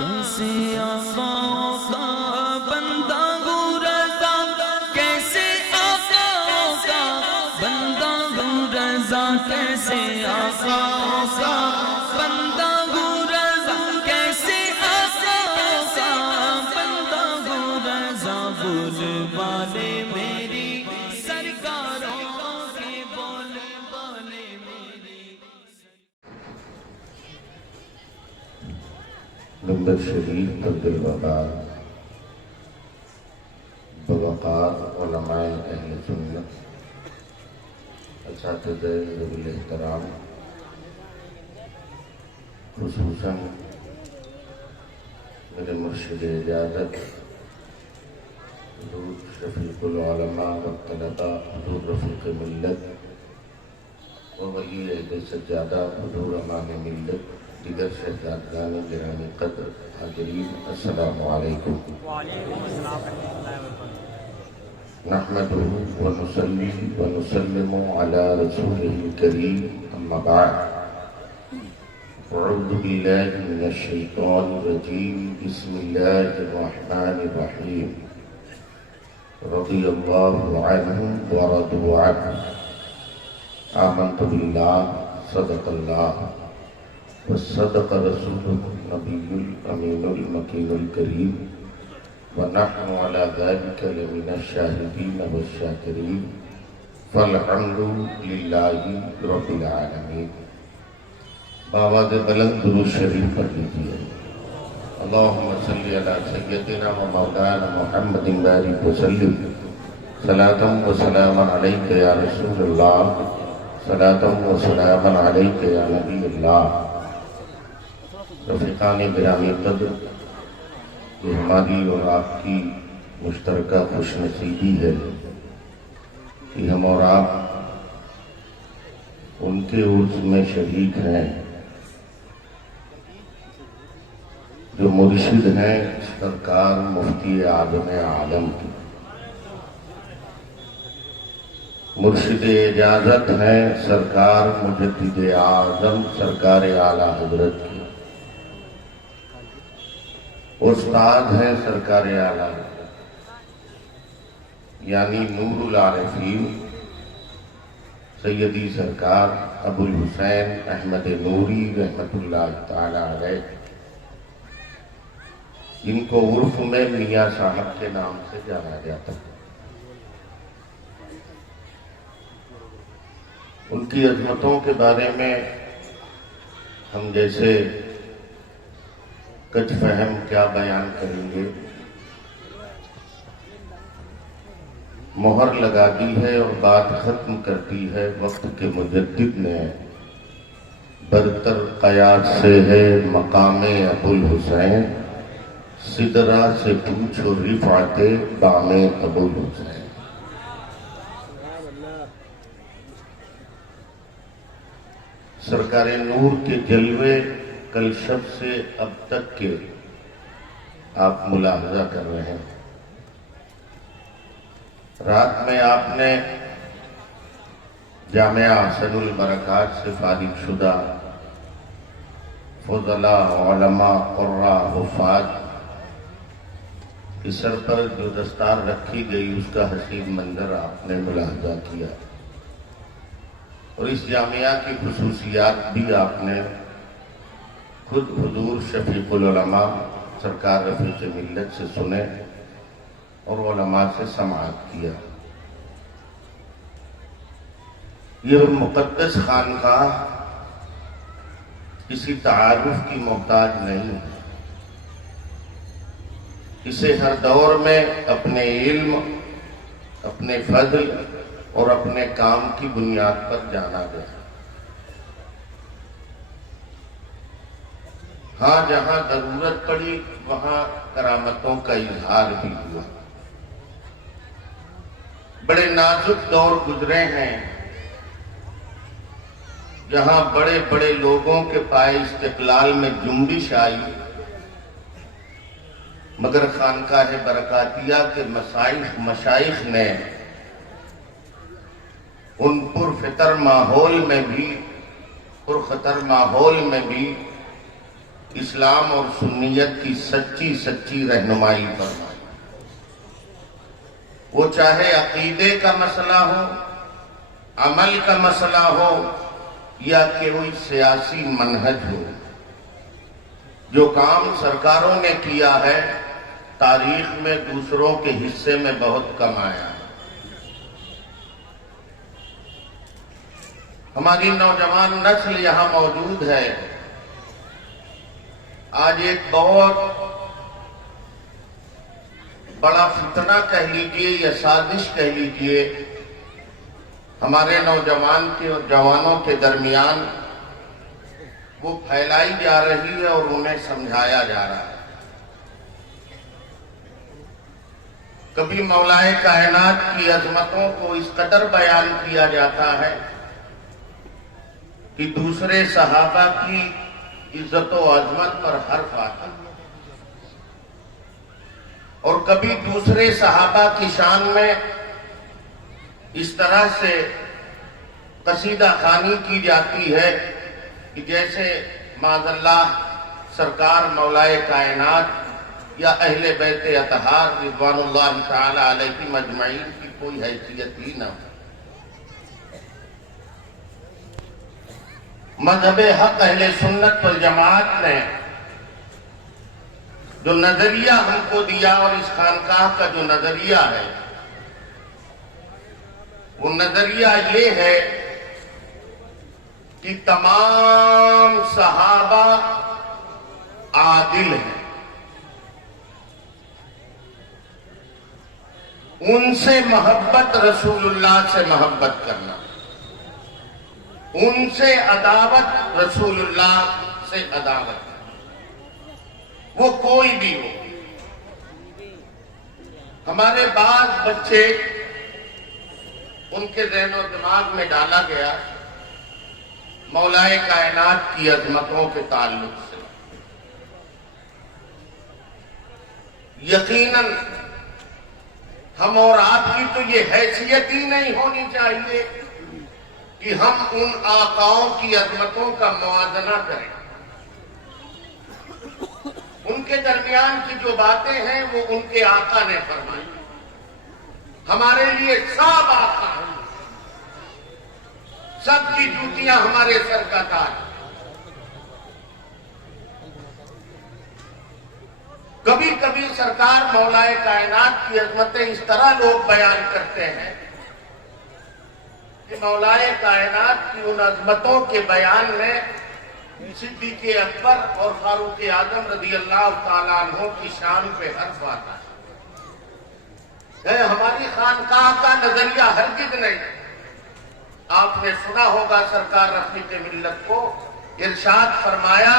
کیسے آقاؤں کا بندہ ہوں رضا، کیسے آقاؤں کا بندہ ہوں رضا، کیسے آقاؤں کا بندہ ہوں رضا، کیسے آقاؤں کا بندہ ہوں رضا، بول والے میری سرکاروں کے بول والے میری. نمبر شریف پر بالوقار بوقار علماء اہل سنت، اساتذہ ذوی الاحترام، خصوصاً میرے مرشد اجازت حضور شفیق العلماء والطلباء حضور رفیق ملت و ولی عہد سجادہ حضور امان ملت، دیگر شہزادگان گرامی قدر، حاضرین، السلام علیکم. وعلیکم السلام ورحمۃ اللہ وبرکاتہ. نحمده ونصلي ونسلم على رسوله الكريم، اما بعد. اعوذ بالله من الشيطان الرجيم، بسم الله الرحمن الرحيم. رضي الله عنهم ورضوا عنه. آمنت بالله، صدق الله، وصدق رسوله النبي الأمين المكين الكريم، ونحن على ذلك لمن الشاهدين والشاكرين، فالحمد لله رب العالمين. بآواز بلند درود شریف پڑھ لیجیے. اللهم صل على سيدنا ومولانا محمد بارك وسلم، صلاة وسلاما عليك يا رسول الله، صلاة وسلاما عليك يا نبي الله. رفیقان گرامی قدر، یہ ہماری اور آپ کی مشترکہ خوش نصیبی ہے کہ ہم اور آپ ان کے عرس میں شریک ہیں جو مرشد ہیں سرکار مفتی اعظم عالم کی، مرشد اجازت ہیں سرکار مجدد اعظم سرکار اعلیٰ حضرت کی، استاد ہیں سرکار اعلیٰ یعنی نور العارفین سیدی سرکار ابو الحسین احمد نوری رحمت اللہ تعالی علیہ، جن کو عرف میں میاں صاحب کے نام سے جانا جاتا ہے. ان کی عظمتوں کے بارے میں ہم جیسے کچھ فہم کیا بیان کریں گے. مہر لگا دی ہے اور بات ختم کر دی ہے وقت کے مجدد نے، برتر قیاد سے ہے مقام ابو الحسین، سدرا سے پوچھو رفعت بام ابو الحسین. سرکار نور کے جلوے کل شب سے اب تک کے آپ ملاحظہ کر رہے ہیں. رات میں آپ نے جامعہ حسن البرکات سے فارغ شدہ فضلاء، علماء، قراء، حفاظ کی سر پر جو دستار رکھی گئی اس کا حسین منظر آپ نے ملاحظہ کیا، اور اس جامعہ کی خصوصیات بھی آپ نے خود حضور شفیق العلماء سرکار رفیق ملت سے سنے اور علماء سے سماعت کیا. یہ مقدس خانقاہ کسی تعارف کی محتاج نہیں ہے. اسے ہر دور میں اپنے علم، اپنے فضل اور اپنے کام کی بنیاد پر جانا گیا. ہاں جہاں ضرورت پڑی وہاں کرامتوں کا اظہار بھی ہوا. بڑے نازک دور گزرے ہیں جہاں بڑے بڑے لوگوں کے پائے استقلال میں جنبش آئی، مگر خانقاہ برکاتیہ کے مشائخ نے ان پرخطر ماحول میں بھی اسلام اور سنیت کی سچی سچی رہنمائی فرمائی. وہ چاہے عقیدے کا مسئلہ ہو، عمل کا مسئلہ ہو یا کوئی سیاسی منہج ہو، جو کام سرکاروں نے کیا ہے تاریخ میں دوسروں کے حصے میں بہت کم آیا ہے. ہماری نوجوان نسل یہاں موجود ہے. آج ایک بہت بڑا فتنہ کہہ لیجئے یا سازش کہہ لیجئے ہمارے جوانوں کے درمیان وہ پھیلائی جا رہی ہے اور انہیں سمجھایا جا رہا ہے. کبھی مولائے کائنات کی عظمتوں کو اس قدر بیان کیا جاتا ہے کہ دوسرے صحابہ کی عزت و عظمت پر حرف آتا ہے، اور کبھی دوسرے صحابہ کی شان میں اس طرح سے قصیدہ خوانی کی جاتی ہے کہ جیسے معاذ اللہ سرکار مولائے کائنات یا اہل بیت اطہار رضوان اللہ تعالی علیہم اجمعین کی کوئی حیثیت ہی نہ ہو. مذہب حق اہل سنت والجماعت نے جو نظریہ ہم کو دیا اور اس خانقاہ کا جو نظریہ ہے وہ نظریہ یہ ہے کہ تمام صحابہ عادل ہیں. ان سے محبت رسول اللہ سے محبت کرنا، ان سے عداوت رسول اللہ سے عداوت، وہ کوئی بھی ہو. ہمارے بعض بچے ان کے ذہن و دماغ میں ڈالا گیا مولائے کائنات کی عظمتوں کے تعلق سے. یقیناً ہم اور آپ کی تو یہ حیثیت ہی نہیں ہونی چاہیے کہ ہم ان آقاؤں کی عظمتوں کا موازنہ کریں. ان کے درمیان کی جو باتیں ہیں وہ ان کے آقا نے فرمائی. ہمارے لیے سب آقا ہیں، سب کی جوتیاں ہمارے سر کا تاج. کبھی کبھی سرکار مولائے کائنات کی عظمتیں اس طرح لوگ بیان کرتے ہیں کہ مولائے کائنات کی ان عظمتوں کے بیان میں صدیق اکبر اور فاروق اعظم رضی اللہ تعالیٰ عنہ کی شان پہ حرف آتا ہے. ہماری خانقاہ کا نظریہ ہرگز نہیں. آپ نے سنا ہوگا سرکار رفیق ملت کو ارشاد فرمایا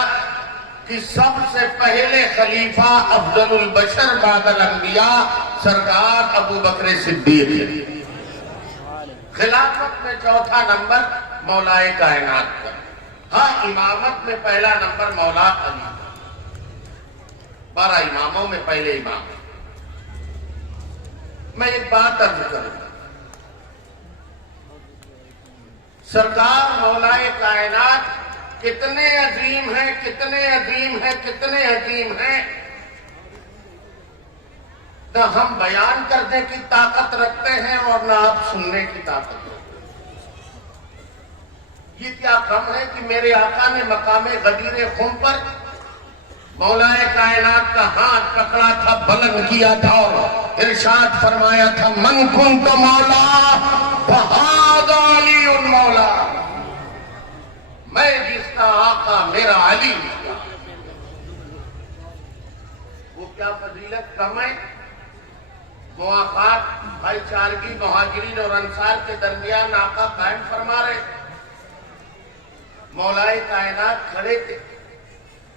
کہ سب سے پہلے خلیفہ افضل البشر بعد الانبیاء سرکار ابو بکر صدیق ہے. خلافت میں چوتھا نمبر مولائے کائنات کا. ہاں امامت میں پہلا نمبر مولا علی. 12 اماموں میں پہلے امام. میں ایک بات عرض کروں، سرکار مولائے کائنات کتنے عظیم ہیں، کتنے عظیم ہیں، کتنے عظیم ہیں، نہ ہم بیان کرنے کی طاقت رکھتے ہیں اور نہ آپ سننے کی طاقت رکھتے ہیں. یہ کیا کم ہے کہ میرے آقا نے مقام غدیر خم پر مولائے کائنات کا ہاتھ پکڑا تھا، بلند کیا تھا اور ارشاد فرمایا تھا من کنت مولا فہذا علی مولا. میں جس کا آقا میرا علی. وہ کیا فضیلت کم ہے. مواقعات بھائی چارگی مہاجرین اور انصار کے درمیان آقا قائم فرما رہے. مولائے کائنات کھڑے تھے،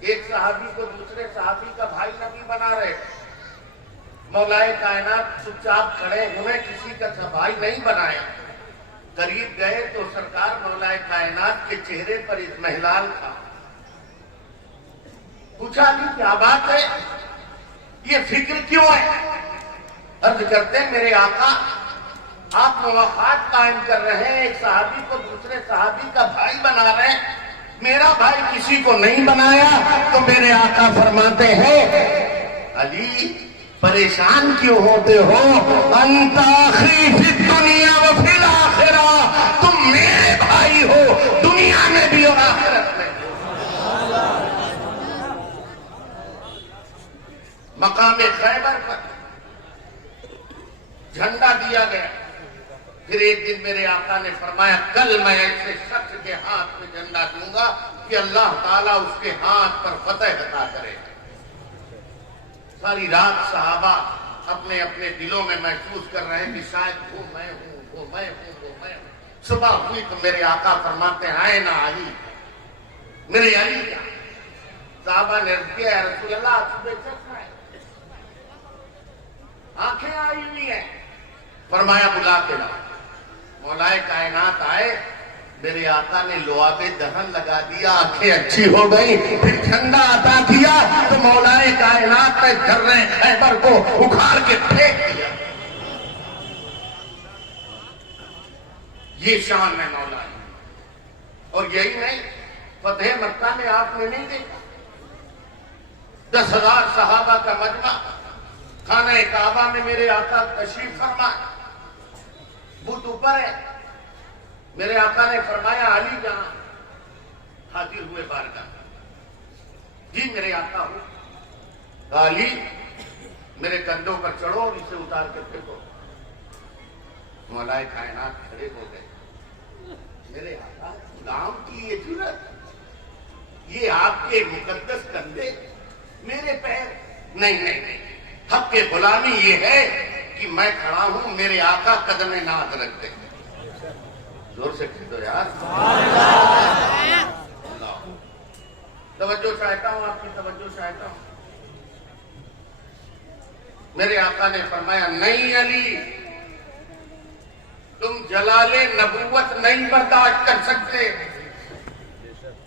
ایک صحابی کو دوسرے صحابی کا بھائی نبی بنا رہے. مولائے کائنات چپ چاپ کھڑے ہوئے، کسی کا بھائی نہیں بنائے. قریب گئے تو سرکار مولائے کائنات کے چہرے پر اطمئنان تھا. پوچھا کہ کیا بات ہے، یہ فکر کیوں ہے؟ عرض کرتے ہیں میرے آقا آپ مواقعات قائم کر رہے ہیں، ایک صحابی کو دوسرے صحابی کا بھائی بنا رہے ہیں. میرا بھائی کسی کو نہیں بنایا تو میرے آقا فرماتے ہیں علی پریشان کیوں ہوتے ہو؟ انت اخی فی الدنیا و فی الاخرہ، تم میرے بھائی ہو دنیا میں بھی اور آخرت میں بھی۔ مقام خیبر پر جھنڈا دیا گیا، پھر ایک دن میرے آقا نے فرمایا کل میں ایسے شخص کے ہاتھ میں جھنڈا دوں گا کہ اللہ تعالیٰ اس کے ہاتھ پر فتح عطا کرے۔ ساری رات صحابہ اپنے اپنے دلوں میں محسوس کر رہے ہیں کہ شاید وہ میں ہوں، وہ میں ہوں، وہ میں ہوں۔ صبح ہوئی تو میرے آقا فرماتے ہیں آئے نا علی، میرے علی کیا؟ صحابہ نے عرض کیا یا رسول اللہ صبح چل رہا ہے، آنکھیں آئی ہوئی ہیں۔ فرمایا بلا کے لاؤ۔ مولائے کائنات آئے، میرے آقا نے لعاب دہن لگا دیا، آنکھیں اچھی ہو گئی، پھر ٹھنڈا عطا کیا تو مولائے کائنات نے ذرہ خیبر کو اکھاڑ کے پھینک دیا۔ یہ شان ہے مولا کی۔ اور یہی نہیں، فتح مکہ میں آپ نے نہیں دیکھا 10,000 صحابہ کا مجمع خانہ کعبہ میں میرے آقا تشریف فرما، بت اوپر ہے، میرے آقا نے فرمایا علی جہاں حاضر ہوئے بارگاہ، جی میرے آقا ہو۔ علی میرے کندھوں پر چڑھو اور اسے اتار کے پھینکو۔ مولائے کائنات کھڑے ہو گئے، میرے آقا غلام کی یہ جرأت، یہ آپ کے مقدس کندھے، میرے پیر، نہیں نہیں نہیں، حق کے غلامی یہ ہے کہ میں کھڑا ہوں، میرے آقا قدم ناز رکھ دیں۔ زور سے کہہ دو یار اللہ۔ توجہ چاہتا ہوں، آپ کی توجہ چاہتا ہوں۔ میرے آقا نے فرمایا نہیں علی، تم جلال نبوت نہیں برداشت کر سکتے،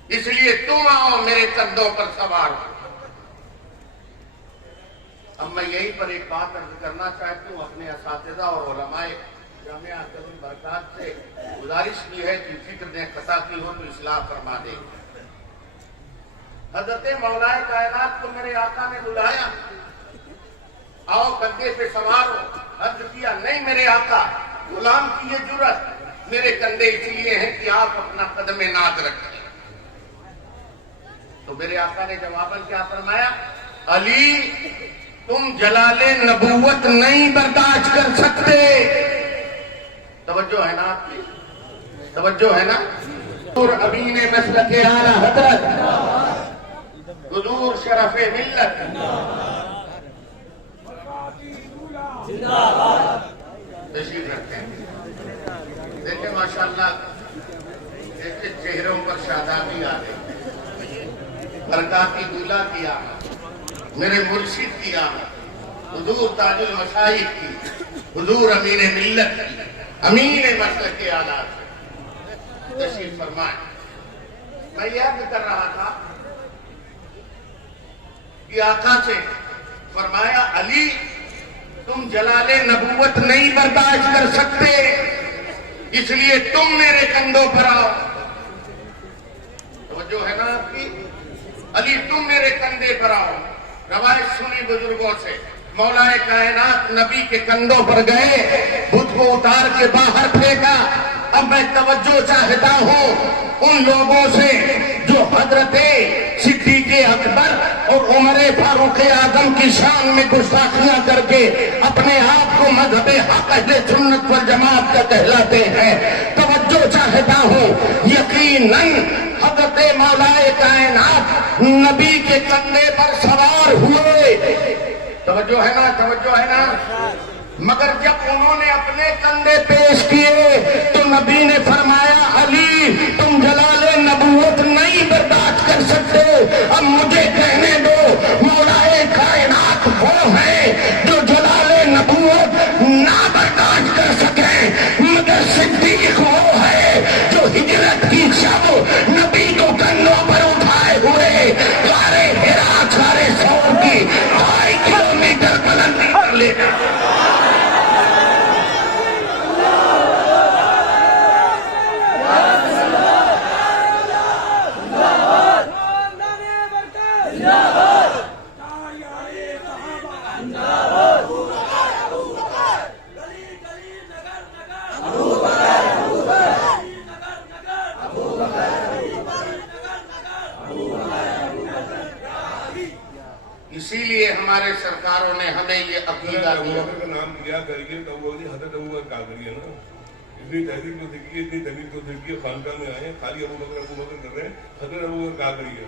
اس لیے تم آؤ میرے کندھوں پر سوار ہو۔ اب میں یہیں پر ایک بات عرض کرنا چاہتی ہوں، اپنے اساتذہ اور علماء جامعہ قدم برکات سے گزارش کی ہے کہ فکر نے خطا کی ہو تو اصلاح فرما دے۔ حضرت مولائے کائنات کو میرے آقا نے بلایا، آؤ کندھے پہ سوار ہو۔ عرض کیا نہیں میرے آقا، غلام کی یہ جرأت، میرے کندھے اس لیے ہیں کہ آپ اپنا قدم ناز رکھیں۔ تو میرے آقا نے جواباً کیا فرمایا؟ علی تم جلال نبوت نہیں برداشت کر سکتے۔ توجہ ہے نا آپ کی؟ توجہ ہے نا؟ حضور امین مسلک اعلی حضرت، حضور شرف ملت، تشریف رکھتے ہیں۔ دیکھیں ماشاءاللہ، دیکھیں چہروں پر شادابی آ گئی، برکاتی دولہا کی آمد، میرے مرشد کی آمد، حضور تاج المشائخ کی، حضور امین ملت کی، امین مسلک اعلیٰ سے تشریف فرمائے۔ میں یہ عرض کر رہا تھا کہ آقا سے فرمایا علی تم جلال نبوت نہیں برداشت کر سکتے، اس لیے تم میرے کندھوں پر آؤ۔ توجہ ہے نا آپ کی؟ علی تم میرے کندھے پر آؤ۔ روایت سنی بزرگوں سے، مولا کائنات نبی کے کندھوں پر گئے، بت کو اتار کے باہر پھینکا۔ اب میں توجہ چاہتا ہوں ان لوگوں سے جو حضرت صدیق اکبر اور عمر فاروق اعظم کی شان میں گستاخیاں کر کے اپنے آپ کو مذہب حق اہل سنت والجماعت کا کہلاتے ہیں۔ توجہ چاہتا ہوں، یقیناً حضرت مولا کائنات نبی کے کندھے پر سوار ہوئے۔ توجہ ہے نا؟ توجہ ہے نا؟ مگر جب انہوں نے اپنے کندھے پیش کیے تو نبی نے فرمایا علی تم جلال نبوت نہیں برداشت کر سکتے، اب مجھے کہنے دو مولا کائنات وہ ہے جو جلال نبوت نہ برداشت کر سکیں، مگر صدیق وہ ہے جو ہجرت کی شب نبی کو کندھوں پر اٹھائے ہوئے غار حرا غار ثور کی 2.5 کلومیٹر بلندی پر لے گئے۔ اسی لیے ہمارے سرکاروں نے ہمیں یہ عقیدہ دیا. کا نام لیا کریے تو وہ حضرت ابو بکر کا کریے نا. اتنی تحریک تو دیکھیے، اتنی تحریک تو دیکھیے، خانقاہ میں آئے خالی ابو بکر کر رہے ہیں، حضرت ابو بکر کا کریے.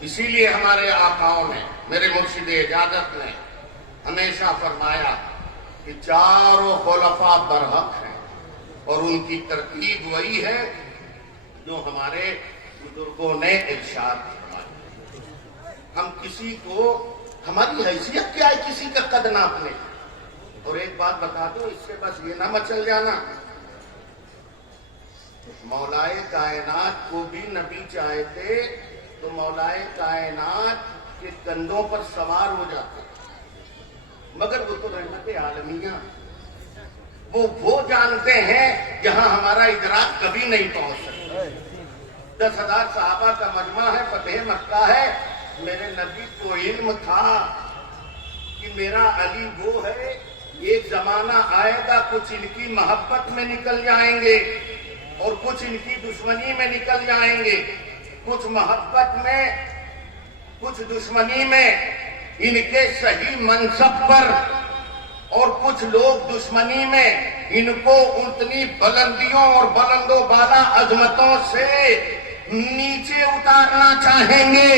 اسی لیے ہمارے آقاؤں نے، میرے مرشد اجازت نے ہمیشہ فرمایا کہ چاروں خلفاء برحق ہیں اور ان کی ترتیب وہی ہے جو ہمارے بزرگوں نے ارشاد فرمایا. ہم کسی کو، ہماری حیثیت کیا ہے کسی کا قد ناپنے. اور ایک بات بتا دو، اس سے بس یہ نہ مچل جانا، مولائے کائنات کو بھی نبی چاہتے تو مولائے کائنات کے کندھوں پر سوار ہو جاتے، مگر وہ تو رحمت عالمیہ، وہ جانتے ہیں جہاں ہمارا ادراک کبھی نہیں پہنچ سکتا. 10,000 صحابہ کا مجمع ہے، فتح مکہ ہے. میرے نبی کو علم تھا کہ میرا علی وہ ہے، ایک زمانہ آئے گا کچھ ان کی محبت میں نکل جائیں گے اور کچھ ان کی دشمنی میں نکل جائیں گے، کچھ محبت میں کچھ دشمنی میں ان کے صحیح منصب پر، اور کچھ لوگ دشمنی میں ان کو اتنی بلندیوں اور بلند و بالا عظمتوں سے نیچے اتارنا چاہیں گے.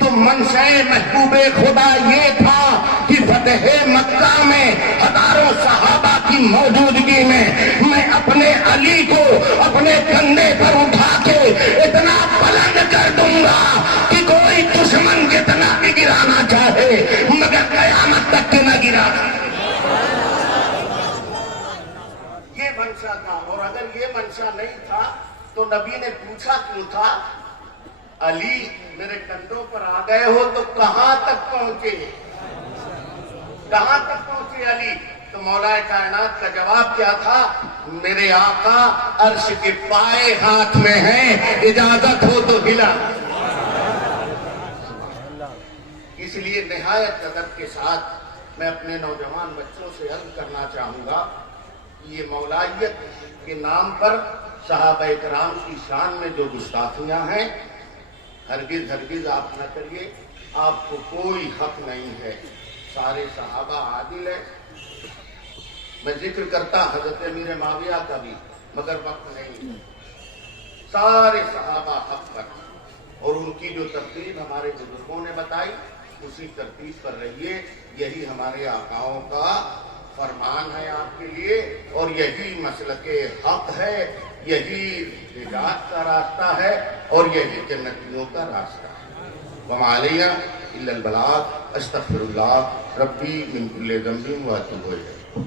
تو منشأ محبوب خدا یہ تھا کہ فتح مکہ میں ہزاروں صحابہ کی موجودگی میں اپنے علی کو اپنے کندھے پر اٹھا کے اتنا بلند کر دوں گا کہ کوئی دشمن جتنا بھی گرانا چاہے مگر قیامت تک کے نہ گرا. یہ منشا تھا. اور اگر یہ منشا نہیں تھا تو نبی نے پوچھا کیوں تھا؟ علی میرے کندھوں پر آ گئے ہو تو کہاں تک پہنچے، کہاں تک پہنچے علی؟ تو مولا کائنات کا جواب کیا تھا؟ میرے آقا عرش کے پائے ہاتھ میں ہیں، اجازت ہو تو ہلا. اس لیے نہایت ادب کے ساتھ میں اپنے نوجوان بچوں سے عرض کرنا چاہوں گا کہ یہ مولائیت کے نام پر صحابہ کرام کی شان میں جو گستاخیاں ہیں، ہرگز ہرگز آپ نہ کریے. آپ کو کوئی حق نہیں ہے. سارے صحابہ عادل ہیں. میں ذکر کرتا حضرت امیر معاویہ کا بھی، مگر وقت نہیں. سارے صحابہ حق پر، اور ان کی جو ترتیب ہمارے بزرگوں نے بتائی اسی ترتیب پر رہیے. یہی ہمارے آقاؤں کا فرمان ہے آپ کے لیے، اور یہی مسلک حق ہے، یہی نجات کا راستہ ہے، اور یہی جنتیوں کا راستہ ہے. وما علینا الا البلاغ. استغفر اللہ ربی من کل ذنب واتوب الیہ.